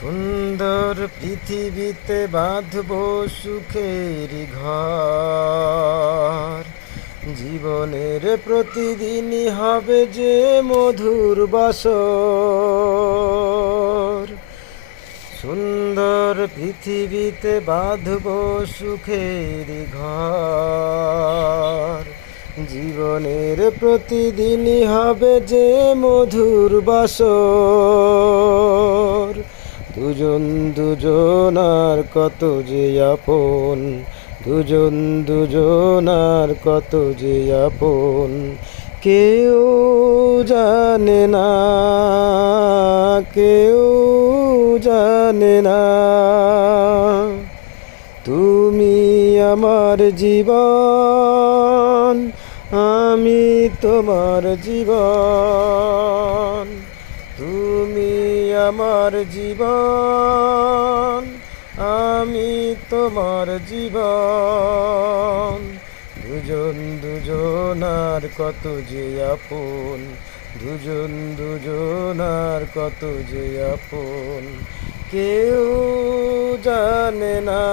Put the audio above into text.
সুন্দর পৃথিবীতে বাঁধব সুখের ঘর। জীবনের প্রতিদিনই হবে যে মধুর বাসর। সুন্দর পৃথিবীতে বাঁধব সুখের ঘর। জীবনের প্রতিদিনই হবে যে মধুর বাসর। দুজন দুজনার কত যে আপন, দুজন দুজনার কত যে আপন। কেউ জানে না, কেউ জানে না। তুমি আমার জীবন, আমি তোমার জীবন। তুমি আমার জীবন, আমি তোমার জীবন। দুজন দুজনার কত যে আপন, দুজন দুজনার কত যে আপন। কেউ জানে না।